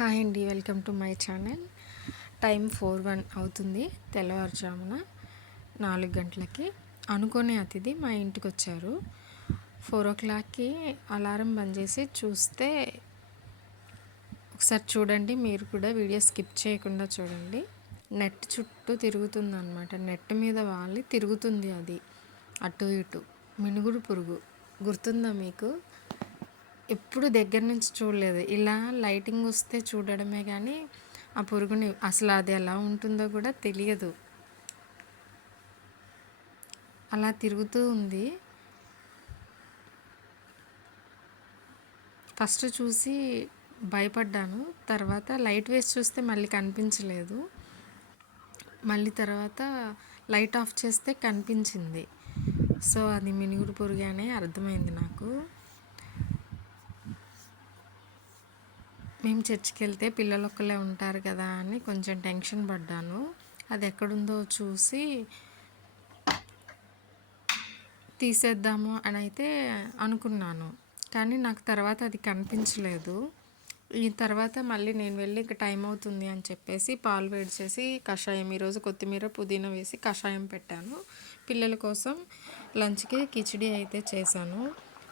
Hi అండి, welcome to my channel. Time 4:01 అవుతుంది. తెల్లవారుజామున 4 గంటలకి అనుకోని అతిథి మా ఇంటికి వచ్చారు. 4 o'clockకి అలారం బంద్ చేసి చూస్తే, ఒకసారి చూడండి, మీరు కూడా వీడియో స్కిప్ చేయకుండా చూడండి. నెట్ చుట్టూ తిరుగుతుందన్నమాట. నెట్ మీద వాలి తిరుగుతుంది, అది అటు ఇటు. మినుగురు పురుగు గుర్తుందా మీకు? ఎప్పుడు దగ్గర నుంచి చూడలేదు. ఇలా లైటింగ్ వస్తే చూడడమే కానీ ఆ పురుగుని అసలు అది ఎలా ఉంటుందో కూడా తెలియదు. అలా తిరుగుతూ ఉంది. ఫస్ట్ చూసి భయపడ్డాను. తర్వాత లైట్ వేసి చూస్తే మళ్ళీ కనిపించలేదు. మళ్ళీ తర్వాత లైట్ ఆఫ్ చేస్తే కనిపించింది. సో అది మినుగురు పురుగు అనే అర్థమైంది నాకు. మేము చర్చికి వెళ్తే పిల్లలు ఒక్కలే ఉంటారు కదా అని కొంచెం టెన్షన్ పడ్డాను. అది ఎక్కడుందో చూసి తీసేద్దాము అని అయితే అనుకున్నాను, కానీ నాకు తర్వాత అది కనిపించలేదు. ఈ తర్వాత మళ్ళీ నేను వెళ్ళి ఇంకా టైం అవుతుంది అని చెప్పేసి పాలు వేడి చేసి కషాయం, ఈరోజు కొత్తిమీర పుదీనా వేసి కషాయం పెట్టాను. పిల్లల కోసం లంచ్కి కిచిడి అయితే చేశాను.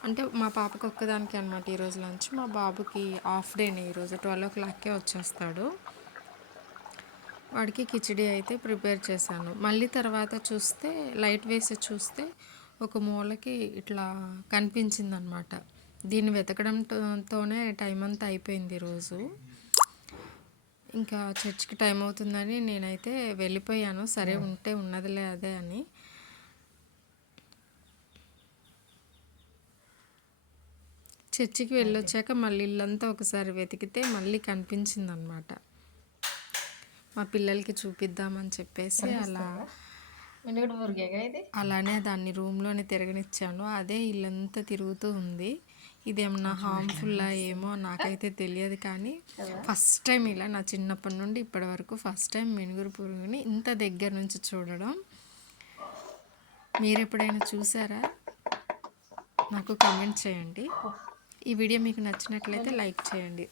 అంటే మా పాపకు ఒక్కదానికి అనమాట ఈరోజు లంచ్. మా బాబుకి హాఫ్ డేనే, ఈరోజు 12 o'clockకే వచ్చేస్తాడు. వాడికి కిచిడి అయితే ప్రిపేర్ చేశాను. మళ్ళీ తర్వాత చూస్తే లైట్ వేసి చూస్తే ఒక మూలకి ఇట్లా కనిపించిందనమాట. దీన్ని వెతకడంతోనే టైం అంతా అయిపోయింది ఈరోజు. ఇంకా చర్చ్కి టైం అవుతుందని నేనైతే వెళ్ళిపోయాను. సరే ఉంటే ఉన్నదిలే అదే అని. చర్చికి వెళ్ళొచ్చాక మళ్ళీ ఇల్లంతా ఒకసారి వెతికితే మళ్ళీ కనిపించిందనమాట. మా పిల్లలకి చూపిద్దామని చెప్పేసి అలానే దాన్ని రూమ్లోనే తిరగనిచ్చాను. అదే ఇల్లంతా తిరుగుతూ ఉంది. ఇదేమన్నా హార్మ్ఫుల్లా ఏమో నాకైతే తెలియదు, కానీ ఫస్ట్ టైం ఇలా నా చిన్నప్పటి నుండి ఇప్పటి వరకు ఫస్ట్ టైం మినుగురు పురుగుని ఇంత దగ్గర నుంచి చూడడం. మీరు ఎప్పుడైనా చూసారా? నాకు కామెంట్ చేయండి. ఈ వీడియో మీకు నచ్చినట్లయితే లైక్ చేయండి.